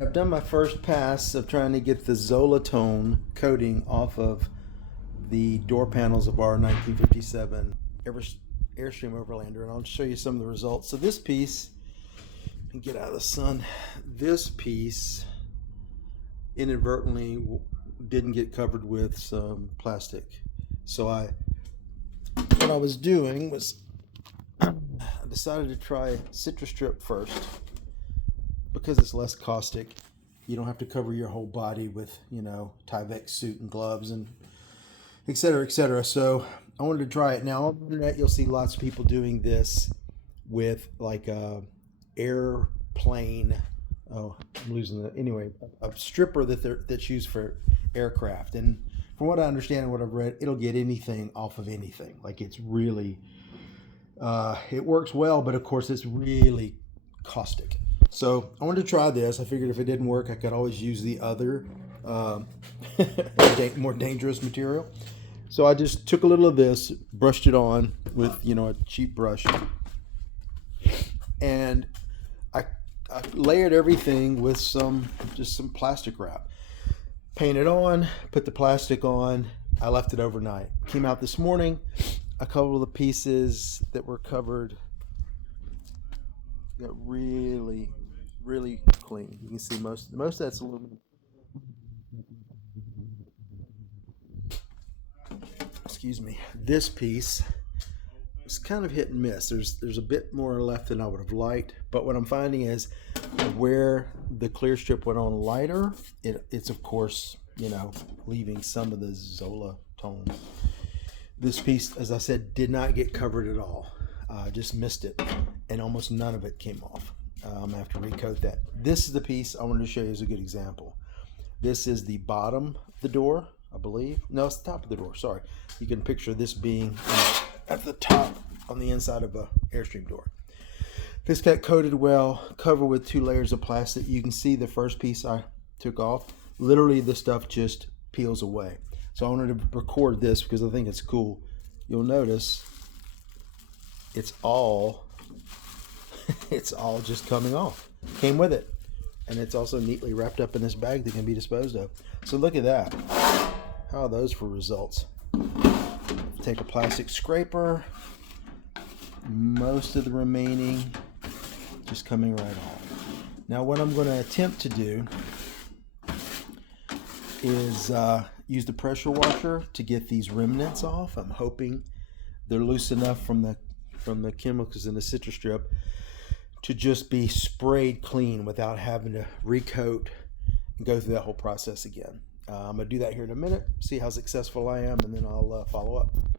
I've done my first pass of trying to get the Zolotone coating off of the door panels of our 1957 Airstream Overlander, and I'll show you some of the results. So this piece, and get out of the sun, this piece inadvertently didn't get covered with some plastic. So what I was doing was I decided to try Citrus Strip first because it's less caustic. You don't have to cover your whole body with, Tyvek suit and gloves and et cetera, et cetera. So I wanted to try it. Now on the internet, you'll see lots of people doing this with like a airplane. Oh, I'm losing the anyway. A stripper that's used for aircraft, and from what I understand and what I've read, it'll get anything off of anything. Like it's really, it works well, but of course it's really caustic. So I wanted to try this. I figured if it didn't work, I could always use the other um, more dangerous material. So I just took a little of this, brushed it on with a cheap brush, and I, I layered everything with some plastic wrap. Painted on, put the plastic on. I left it overnight. Came out this morning. A couple of the pieces that were covered got really, really clean. You can see most of that's a little. Excuse me. This piece is kind of hit and miss. There's a bit more left than I would have liked, but what I'm finding is where the clear strip went on lighter, it's of course leaving some of the Zolotone. This piece, as I said, did not get covered at all. Just missed it, and almost none of it came off. I have to recoat that. This is the piece I wanted to show you as a good example. This is the bottom of the door, I believe. No, it's the top of the door. Sorry. You can picture this being at the top on the inside of a Airstream door. This got coated well, covered with 2 layers of plastic. You can see the first piece I took off. Literally, the stuff just peels away. So I wanted to record this because I think it's cool. You'll notice it's all it's all just coming off. Came with it. And it's also neatly wrapped up in this bag that can be disposed of. So look at that. How are those for results? Take a plastic scraper. Most of the remaining just coming right off. Now what I'm going to attempt to do is use the pressure washer to get these remnants off. I'm hoping they're loose enough from the chemicals in the citrus strip to just be sprayed clean without having to recoat and go through that whole process again. I'm going to do that here in a minute, see how successful I am, and then I'll follow up.